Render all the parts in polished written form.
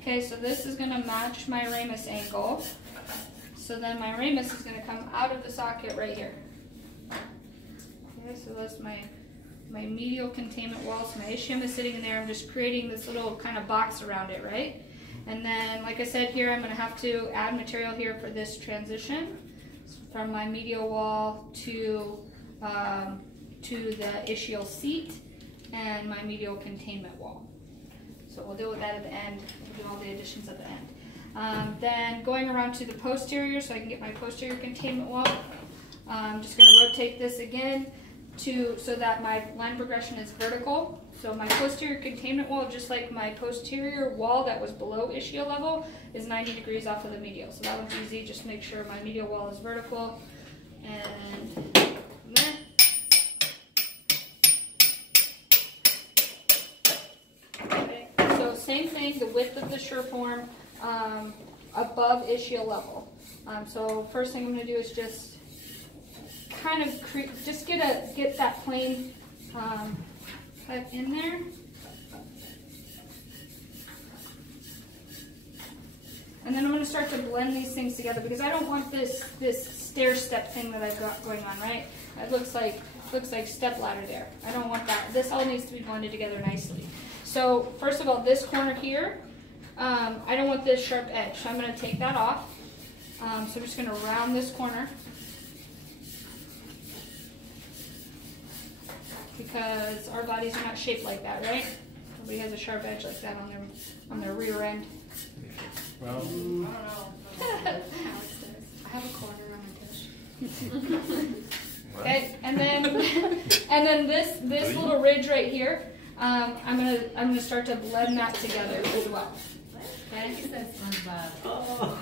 Okay, so this is going to match my ramus angle. So then my ramus is going to come out of the socket right here. Okay, so that's my medial containment wall. So my ischium is sitting in there. I'm just creating this little kind of box around it, right? And then, like I said here, I'm going to have to add material here for this transition from my medial wall to the ischial seat and my medial containment wall. So we'll deal with that at the end. We'll do all the additions at the end. Then going around to the posterior, so I can get my posterior containment wall. I'm just going to rotate this again so that my line of progression is vertical. So my posterior containment wall, just like my posterior wall that was below ischial level, is 90 degrees off of the medial. So that one's easy. Just make sure my medial wall is vertical. And there. Okay. So same thing, the width of the Sureform above ischial level. So first thing I'm going to do is just kind of get that plane cut in there. And then I'm going to start to blend these things together because I don't want this stair step thing that I've got going on, right? It looks like step ladder there. I don't want that. This all needs to be blended together nicely. So first of all, this corner here, I don't want this sharp edge, so I'm going to take that off. So I'm just going to round this corner because our bodies are not shaped like that, right? Nobody has a sharp edge like that on their rear end. Well, I don't know. I have a corner on my dish. Okay, and then this little ridge right here, I'm gonna start to blend that together as well. Okay. Oh.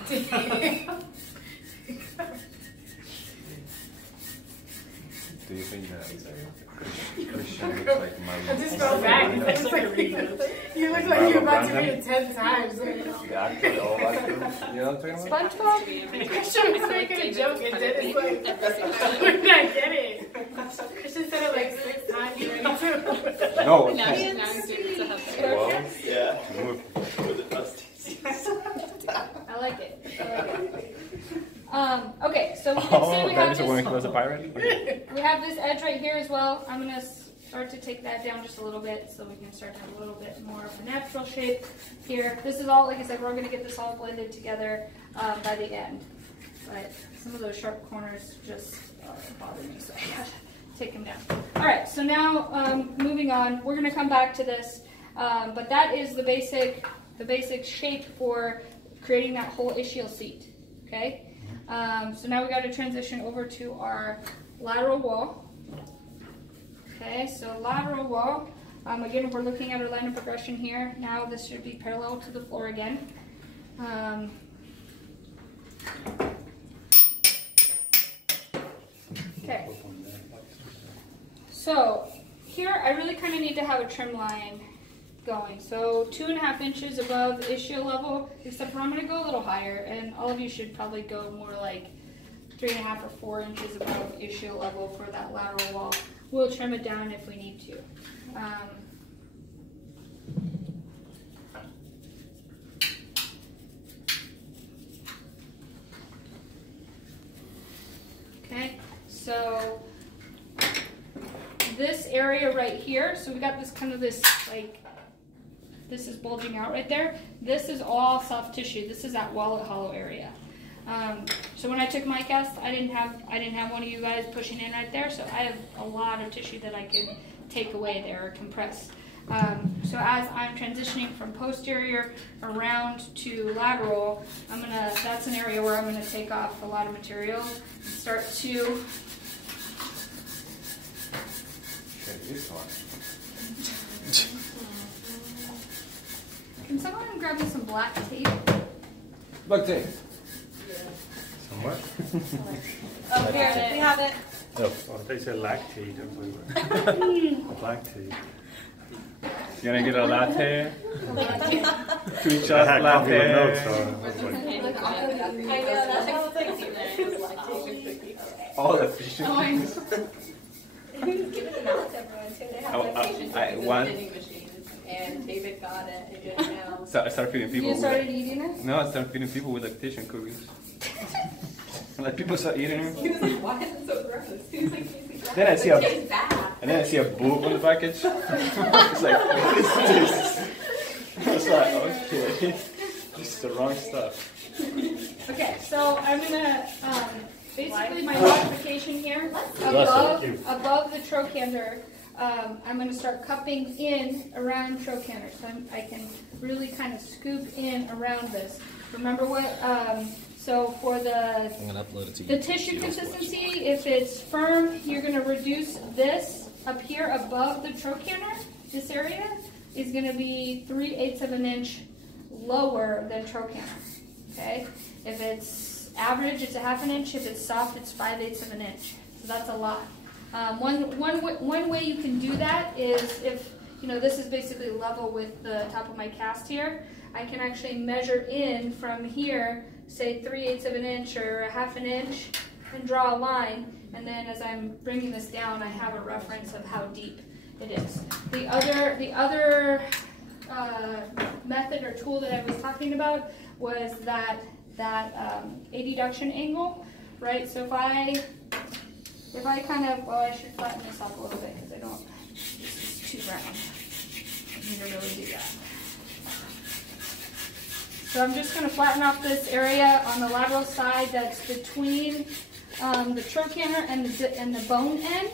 Do you think that Christian looks like my I just felt bad. You look like you're about to read it 10 times. Yeah, actually, all I do. You know what I'm talking about? SpongeBob? Christian was making a joke and Dennis like, I get it. Christian said it like 6 times already. No. Now he's doing it to help her. Well, Yeah. with the dusty. I like it. Okay, so we can see we have that is when he was a pirate? Okay. we have this edge right here as well. I'm going to start to take that down just a little bit so we can start to have a little bit more of a natural shape here. This is all, like I said, we're going to get this all blended together by the end. But some of those sharp corners just bother me, so I got to take them down. All right, so now moving on, we're going to come back to this, but that is the basic shape for creating that whole ischial seat. Okay. So now we got to transition over to our lateral wall. Okay, so lateral wall. Again, if we're looking at our line of progression here, now this should be parallel to the floor again. Okay. So here, I really kind of need to have a trim line going. So 2.5 inches above ischial level, except for I'm going to go a little higher, and all of you should probably go more like 3.5 or 4 inches above ischial level for that lateral wall. We'll trim it down if we need to. Okay, so this area right here, so we got this kind of this like, this is bulging out right there. This is all soft tissue. This is that wallet hollow area. So when I took my cast, I didn't have one of you guys pushing in right there. So I have a lot of tissue that I could take away there or compress. So as I'm transitioning from posterior around to lateral, that's an area where I'm gonna take off a lot of material and start to. This one. Can someone grab me some black tape? Look, tape. Somewhat. Oh, here it is. We have it. Oh, they said lactate. Lactate. You gonna get a latte? 2 shots latte. Notes, All the fish. Give it an out to everyone too. They have I want. machines and tape it got it. I didn't know. So I started feeding people. You started eating it? No, I started feeding people with lactation cookies. And like people start eating them. He was like, why is it so gross? He was like, Then I see it tastes bad. and then I see a boob on the package. It's like, what is this? I was like, okay, this is the wrong stuff. Okay, so I'm gonna, basically my modification here, above the trochanter, I'm gonna start cupping in around trochanter, so I can really kind of scoop in around this. Remember what, so for I'm gonna upload it to the you. tissue consistency, if it's firm, you're gonna reduce this up here above the trochanter. This area is gonna be 3/8 of an inch lower than trochanter. Okay, if it's average, it's 1/2 inch. If it's soft, it's 5/8 of an inch. So that's a lot. One way you can do that is if this is basically level with the top of my cast here. I can actually measure in from here, say 3/8 of an inch or 1/2 inch, and draw a line. And then as I'm bringing this down, I have a reference of how deep it is. The other method or tool that I was talking about was that adduction angle, right? So if I kind of, well, I should flatten this up a little bit because this is too round. I need to really do that. So I'm just going to flatten off this area on the lateral side that's between the trochanter and the bone end.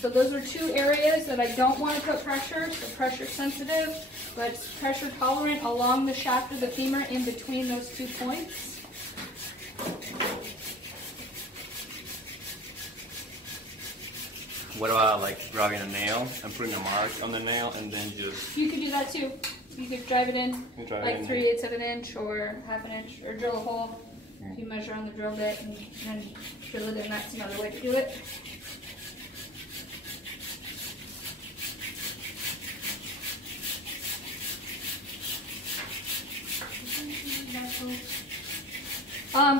So those are two areas that I don't want to put pressure, so pressure sensitive, but pressure tolerant along the shaft of the femur in between those 2 points. What about like grabbing a nail and putting a mark on the nail and then just... You could do that too. You could drive it in like 3/8 of an inch or 1/2 inch, or drill a hole. If you measure on the drill bit and drill it in, that's another way to do it.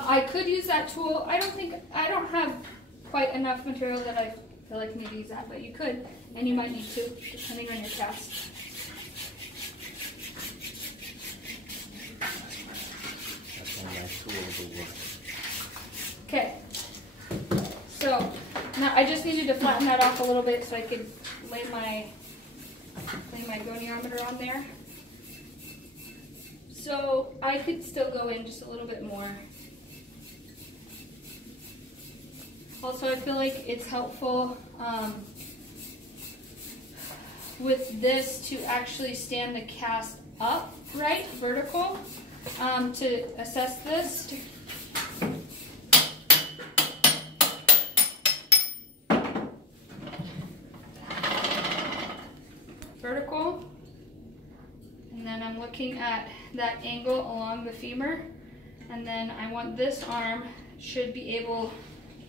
I could use that tool. I don't have quite enough material that I feel like I need to use that, but you could, and you might need to, depending on your cast. That's one nice tool of the work. Okay. So now I just needed to flatten that off a little bit so I could lay my goniometer on there. So I could still go in just a little bit more. Also, I feel like it's helpful with this to actually stand the cast up, right, vertical, to assess this. Vertical, and then I'm looking at that angle along the femur, and then I want this arm should be able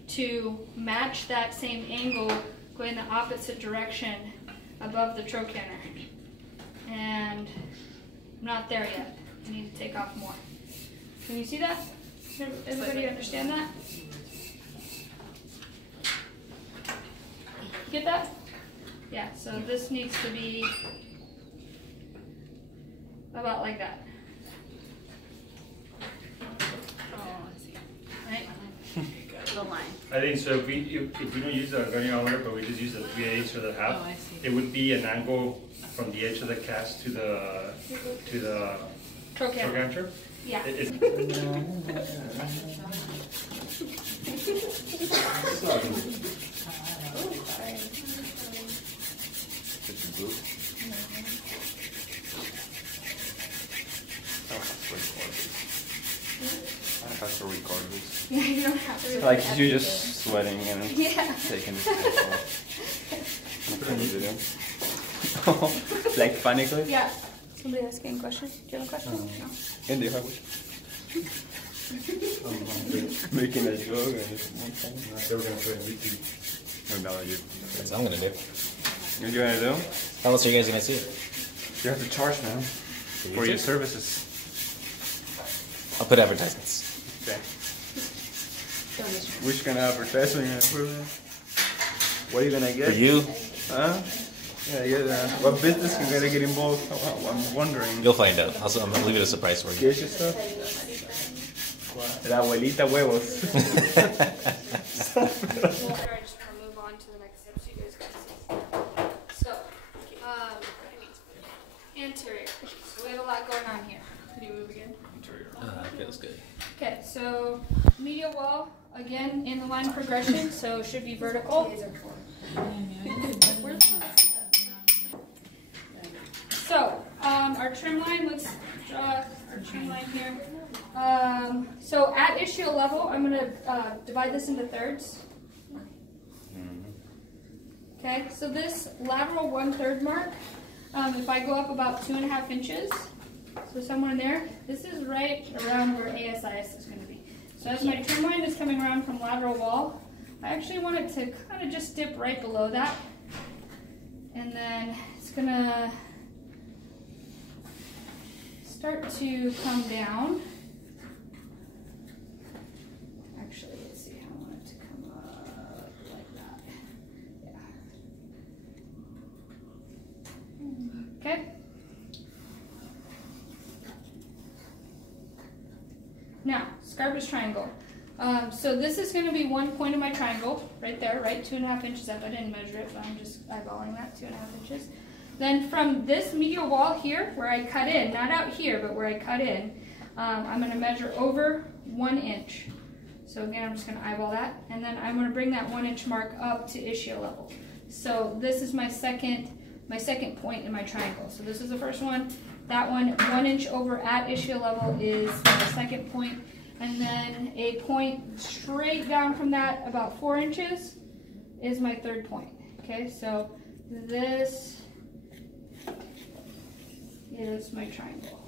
to match that same angle going the opposite direction above the trochanter. And I'm not there yet. I need to take off more. Can you see that? Everybody understand that? Get that? Yeah, so this needs to be about like that. Right? The line. I think so. If we don't use the goniometer, but we just use the 3/8 or the half, it would be an angle from the edge of the cast to the trochanter. Yeah. It's a boot. I have to record this. Yeah, you don't have to. Like you're just sweating and Yeah. taking this video. Like panically? Yeah. Somebody asking a question? Do you have a question? No. And do you have a question? Making a joke and it's one thing. They were going to put it on YouTube. No, you. That's what I'm gonna do. What you gonna do? How else are you guys gonna see it? You have to charge, man, for your services. I'll put advertisements. Okay. Which kind of advertisement are you gonna put in? What are you gonna get? For you, Huh? Yeah, what business you gonna get involved? I'm wondering. You'll find out. Also, I'm gonna leave it a surprise for you. ¿Qué es esto? La abuelita huevos. I just want to move on to the next step so you guys can see. So, anterior. So we have a lot going on here. Can you move again? Feels good. Okay, so medial wall, again, in the line progression, so it should be vertical. So, our trim line, let's draw our trim line here. So at ischial level, I'm going to divide this into thirds. Okay, so this lateral 1/3 mark, if I go up about 2.5 inches, so somewhere in there, this is right around where ASIS is going to be. So as my trim line is coming around from lateral wall, I actually want it to kind of just dip right below that. And then it's going to start to come down. Actually, let's see how I want it to come up like that. Yeah. Okay. Now, Scarpa's triangle. So this is going to be one point of my triangle, right there, right? 2.5 inches up. I didn't measure it, but I'm just eyeballing that, 2.5 inches. Then from this medial wall here, where I cut in, not out here, but where I cut in, I'm going to measure over 1 inch. So again, I'm just going to eyeball that, and then I'm going to bring that 1 inch mark up to ischial level. So this is my second point in my triangle. So this is the first one. That one, 1 inch over at ischial level, is my second point. And then a point straight down from that, about 4 inches, is my third point. Okay, so this is my triangle.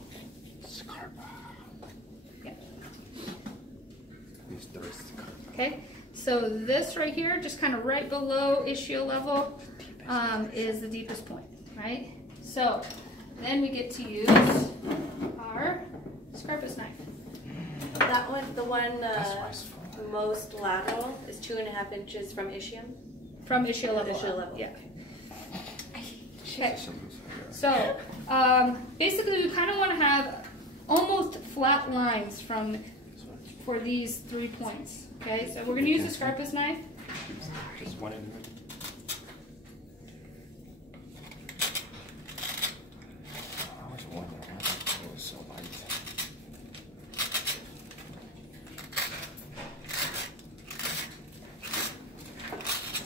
Yeah. Okay, so this right here, just kind of right below ischial level, is the deepest point, right? So then we get to use our Scarpa's knife. That one, the one most lateral, is 2.5 inches from ischium. From ischial level. Ischial level. Yeah. Okay. So basically, we kind of want to have almost flat lines for these 3 points. Okay, so we're going to use the Scarpa's knife. Just one in the middle. I was wondering why it was so light.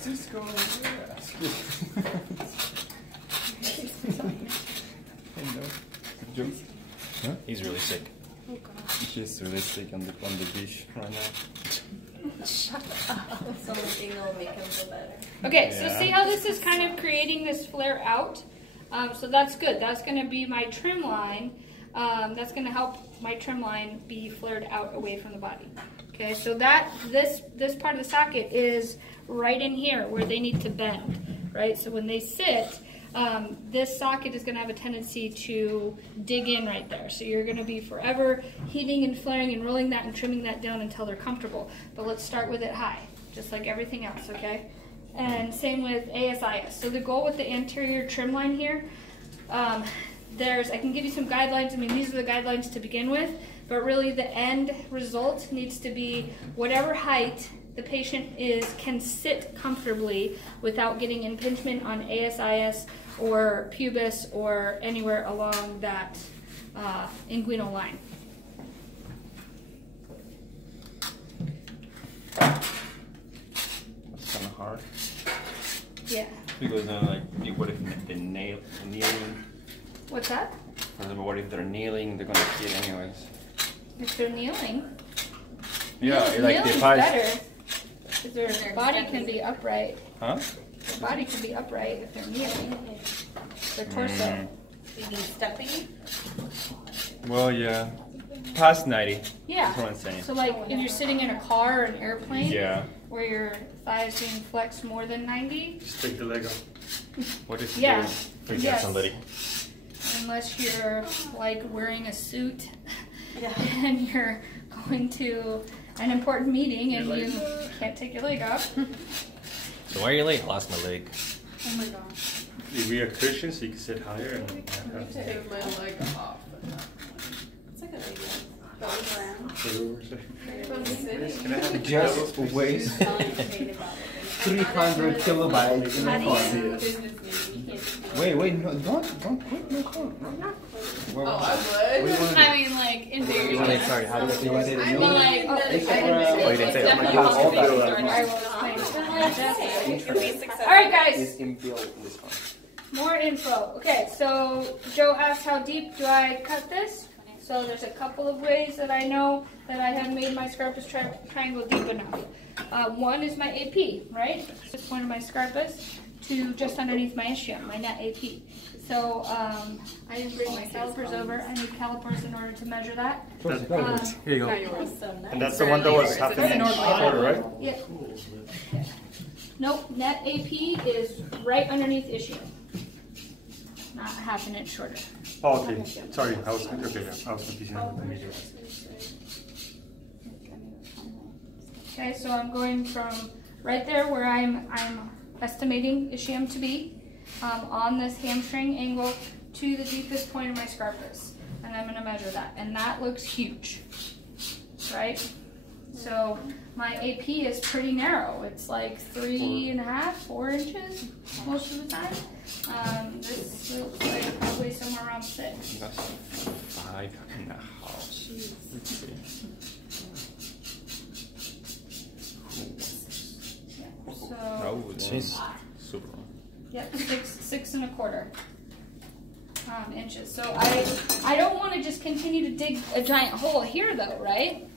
Just go Huh? He's really sick. He's really sick on the beach right now. Something will make him feel better. Okay, Yeah. so see how this is kind of creating this flare out? So that's good. That's going to be my trim line. That's going to help my trim line be flared out away from the body. Okay, so this part of the socket is right in here where they need to bend, right? So when they sit, this socket is going to have a tendency to dig in right there. So you're going to be forever heating and flaring and rolling that and trimming that down until they're comfortable. But let's start with it high, just like everything else, okay? And same with ASIS. So the goal with the anterior trim line here, I can give you some guidelines. I mean, these are the guidelines to begin with, but really the end result needs to be whatever height the patient can sit comfortably without getting impingement on ASIS or pubis or anywhere along that inguinal line. It's kind of hard. Yeah. Because what if they're kneeling? What's that? For example, what if they're kneeling? They're gonna hit anyways. If they're kneeling. Yeah, like kneeling's if I. better. Because their body can be upright. Huh? Their body can be upright if they're kneeling. Their torso. You mean stepping? Well, yeah. Past 90. Yeah. That's what I'm saying. So like if you're sitting in a car or an airplane Yeah. where your thigh is being flexed more than 90. Just take the leg off. What if Yeah. Please Yes. have somebody. Unless you're like wearing a suit Yeah. and you're going to an important meeting and you can't take your leg off. So why are you late? I lost my leg. Oh my gosh. we are Christians, so you can sit higher and Take my leg off. It's a good idea. Going around. Can I have Just weighs 300 kilobytes in How a do phone. you business meeting? You can't just do Wait, no, don't quit my phone. Oh, I would. I mean, like, in theory. Wait, sorry, how do you You wanted to I know? mean, like, Oh, I you didn't say that. definitely My want to house, be I started. will explain. All Alright guys, Is inbuilt in this phone. more info. Okay, so Joe asked how deep do I cut this? So there's a couple of ways that I know that I have made my Scarpus triangle deep enough. One is my AP, right? This point of my Scarpus to just underneath my ischium, my net AP. So I didn't bring my calipers over. I need calipers in order to measure that. Here you go. Not yours. And that's the one that was half an inch shorter, right? Yeah. Nope, net AP is right underneath ischium. Not half an inch shorter. Oh, okay. Sorry, I was confusing the media. Okay, so I'm going from right there where I'm estimating ischium to be on this hamstring angle to the deepest point of my Scarpus, and I'm going to measure that, and that looks huge, right? So my AP is pretty narrow. It's like 3.5, 4 inches most of the time. This looks like probably somewhere around 6. That's 5.5. Let's see. So Oh, jeez. Super long. yep, 6.25 inches. So I don't want to just continue to dig a giant hole here though, right?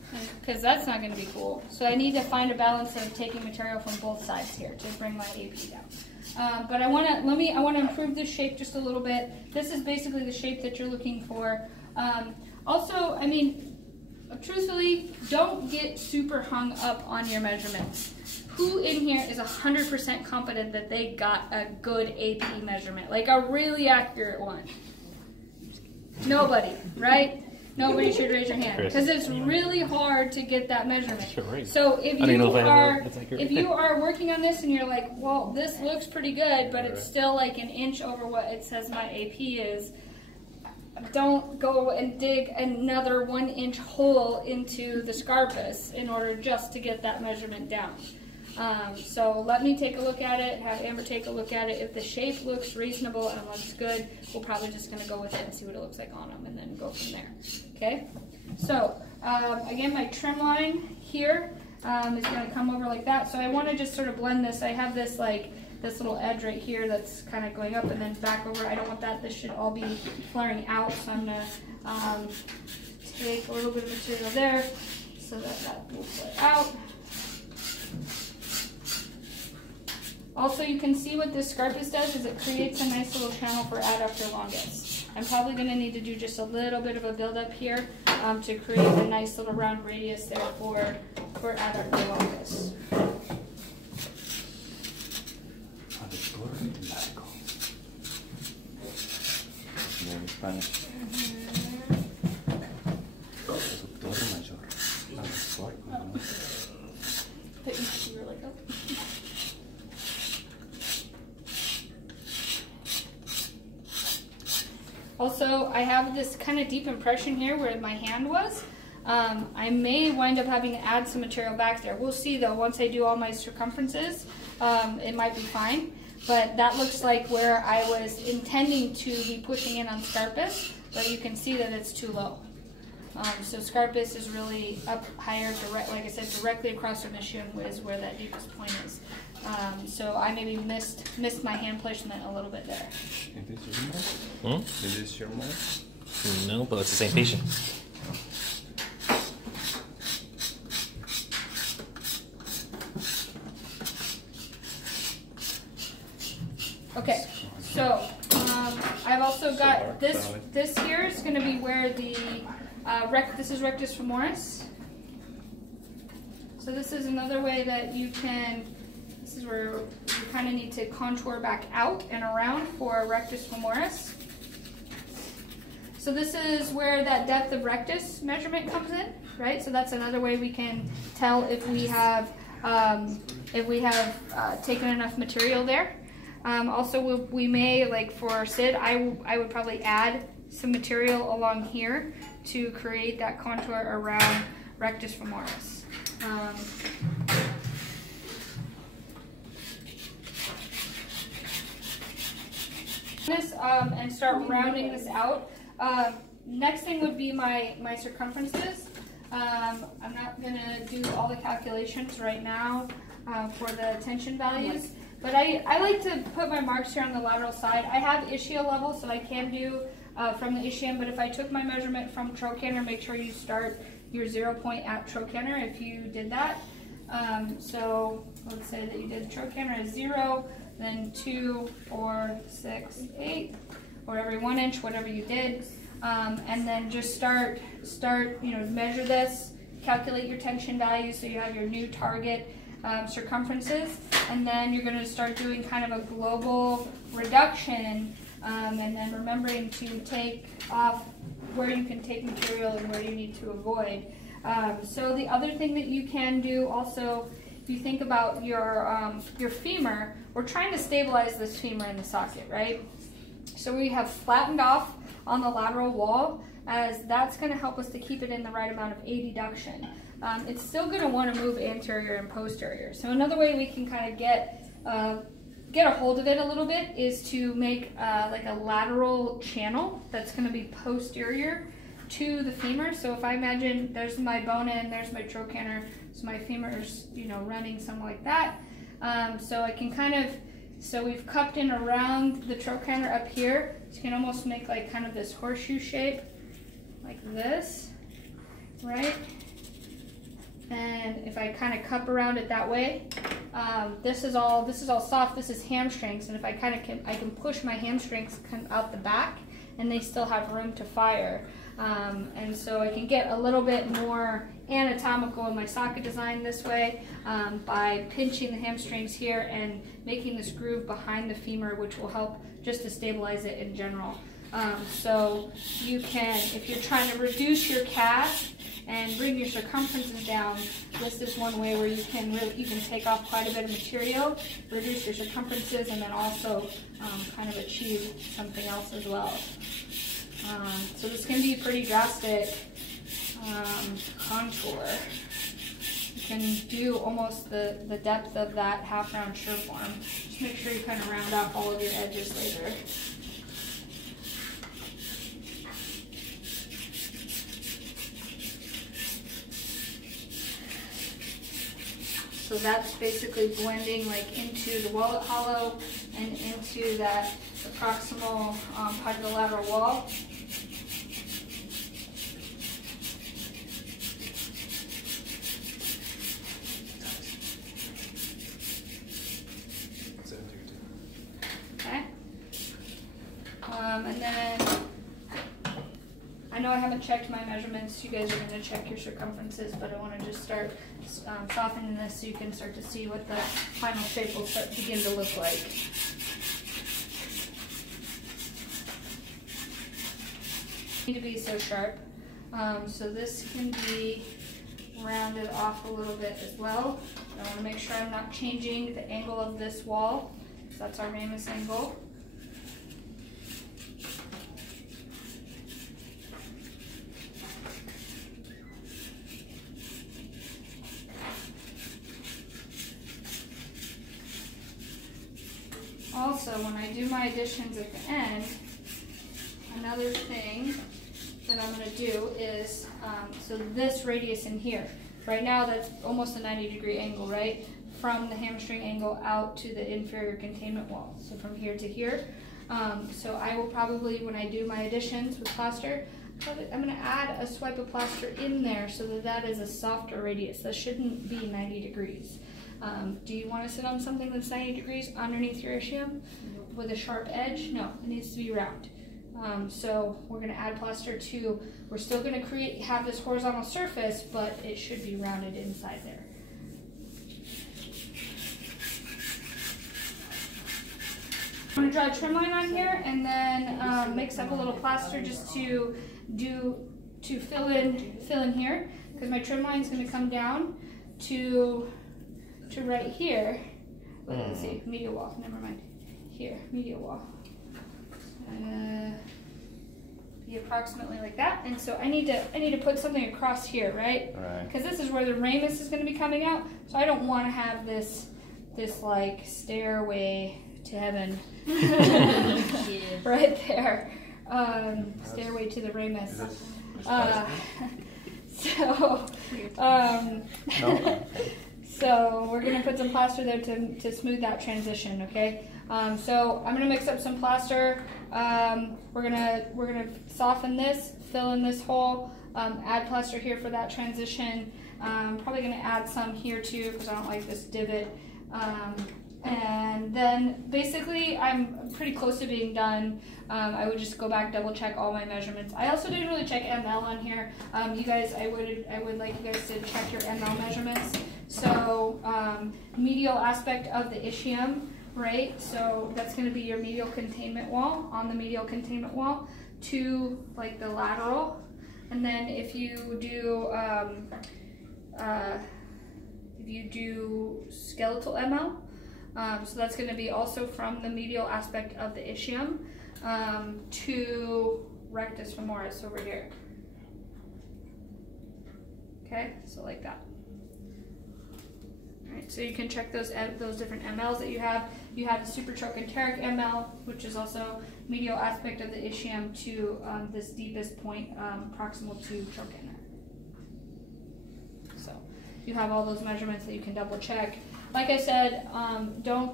Because that's not going to be cool. So I need to find a balance of taking material from both sides here to bring my AP down. But I want to improve this shape just a little bit. This is basically the shape that you're looking for. Also, I mean, truthfully, don't get super hung up on your measurements. Who in here is 100% confident that they got a good AP measurement, like a really accurate one? Nobody, right? Nobody should raise your hand because it's really hard to get that measurement. So if you are working on this and you're like, well, this looks pretty good, but it's still like an inch over what it says my AP is, don't go and dig another 1 inch hole into the Scarpus in order just to get that measurement down. So let me take a look at it, have Amber take a look at it. If the shape looks reasonable and looks good, we're probably just going to go with it and see what it looks like on them and then go from there. Okay? So, again, my trim line here is going to come over like that. So I want to just sort of blend this. I have this this little edge right here that's kind of going up and then back over. I don't want that. This should all be flaring out. So I'm going to take a little bit of material there so that will flare out. Also, you can see what this Scarpus does is it creates a nice little channel for adductor longus. I'm probably going to need to do just a little bit of a build-up here to create a nice little round radius there for adductor longus. In Spanish. You were like, oh. Also, I have this kind of deep impression here where my hand was. I may wind up having to add some material back there. We'll see though, once I do all my circumferences, it might be fine. But that looks like where I was intending to be pushing in on Scarpus, but you can see that it's too low. So Scarpus is really up higher, like I said, directly across from ischium is where that deepest point is. So I maybe missed my hand placement a little bit there. Is this your mom? No, but it's the same patient. Okay, so I've also got this. This here is going to be where the this is rectus femoris. So this is another way that you can. This is where you kind of need to contour back out and around for rectus femoris. So this is where that depth of rectus measurement comes in, right? So that's another way we can tell if we have taken enough material there. Also, we may, like for Sid, I would probably add some material along here to create that contour around rectus femoris. And start rounding this out. Next thing would be my circumferences. I'm not going to do all the calculations right now for the tension values, but I like to put my marks here on the lateral side. I have ischial level, so I can do from the ischium, but if I took my measurement from trochanter, make sure you start your 0 point at trochanter if you did that. So let's say that you did trochanter as 0, then 2, 4, 6, 8, or every 1 inch, whatever you did. And then just start, measure this, calculate your tension value so you have your new target circumferences, and then you're going to start doing kind of a global reduction, and then remembering to take off where you can take material and where you need to avoid. So the other thing that you can do also, if you think about your femur, we're trying to stabilize this femur in the socket, right? So we have flattened off on the lateral wall, as that's going to help us to keep it in the right amount of adduction. It's still going to want to move anterior and posterior. So another way we can kind of get a hold of it a little bit is to make like a lateral channel that's going to be posterior to the femur. So if I imagine there's my bone end, there's my trochanter, so my femur's running something like that. So I can kind of, so we've cupped in around the trochanter up here. So you can almost make like kind of this horseshoe shape, like this, right? And if I kind of cup around it that way, this is all soft. This is hamstrings, and if I can push my hamstrings out the back, and they still have room to fire. And so I can get a little bit more anatomical in my socket design this way by pinching the hamstrings here and making this groove behind the femur, which will help just to stabilize it in general. So you can, if you're trying to reduce your cast and bring your circumferences down, this is one way where you can take off quite a bit of material, reduce your circumferences, and then also kind of achieve something else as well. So this can be pretty drastic contour. You can do almost the depth of that half round sure form. Just make sure you kind of round off all of your edges later. So that's basically blending like into the wallet hollow and into that the proximal part of the lateral wall. Okay. And then I know I haven't checked my measurements. You guys are going to check your circumferences, but I want to just start softening this so you can start to see what the final shape will begin to look like. Need to be so sharp. So this can be rounded off a little bit as well. I want to make sure I'm not changing the angle of this wall. So that's our ramus angle. Also, when I do my additions at the end, another thing that I'm going to do is, so this radius in here, right now that's almost a 90-degree angle, right? From the hamstring angle out to the inferior containment wall. So from here to here. So I will probably, when I do my additions with plaster, I'm going to add a swipe of plaster in there so that that is a softer radius. That shouldn't be 90 degrees. Do you want to sit on something that's 90 degrees underneath your ischium with a sharp edge? No, it needs to be round. So we're going to add plaster too. We're still going to have this horizontal surface, but it should be rounded inside there. I'm going to draw a trim line on here and then mix up a little plaster just to fill in here, because my trim line is going to come down to right here. Let's see, medial wall, never mind. here, medial wall. Be approximately like that. And so I need to put something across here, right? Right. Because this is where the ramus is going to be coming out. So I don't want to have this like stairway to heaven right there. Stairway to the ramus. So we're gonna put some plaster there to smooth that transition, okay? So I'm gonna mix up some plaster. We're gonna soften this, fill in this hole, add plaster here for that transition. Probably gonna add some here too because I don't like this divot. And then basically I'm pretty close to being done. I would just go back, double check all my measurements. I also didn't really check ML on here. You guys, I would like you guys to check your ML measurements. So medial aspect of the ischium, right? So that's going to be your medial containment wall, on the medial containment wall, to like the lateral. And then if you do skeletal ML, so that's going to be also from the medial aspect of the ischium to rectus femoris over here. Okay, so like that. All right, so you can check those different MLs that you have. You have the supratrochanteric ML, which is also medial aspect of the ischium to this deepest point proximal to trochanter. So you have all those measurements that you can double check. Like I said, don't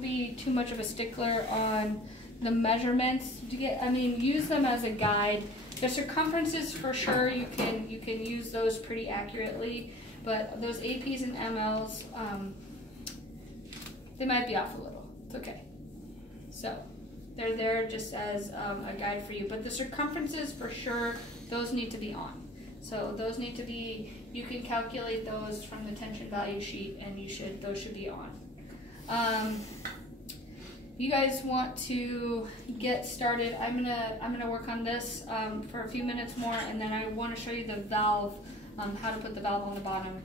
be too much of a stickler on the measurements. Use them as a guide. The circumferences for sure you can use those pretty accurately, but those APs and MLs they might be off a little. It's okay. So they're there just as a guide for you. But the circumferences for sure, those need to be on. So those need to be, you can calculate those from the tension value sheet, and those should be on. You guys want to get started, I'm gonna work on this for a few minutes more, and then I want to show you the valve, how to put the valve on the bottom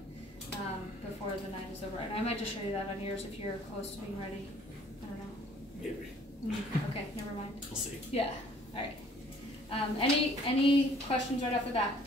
before the night is over. And I might just show you that on yours if you're close to being ready. I don't know. Maybe. Okay, never mind. We'll see. Yeah. All right. Any questions right off the bat?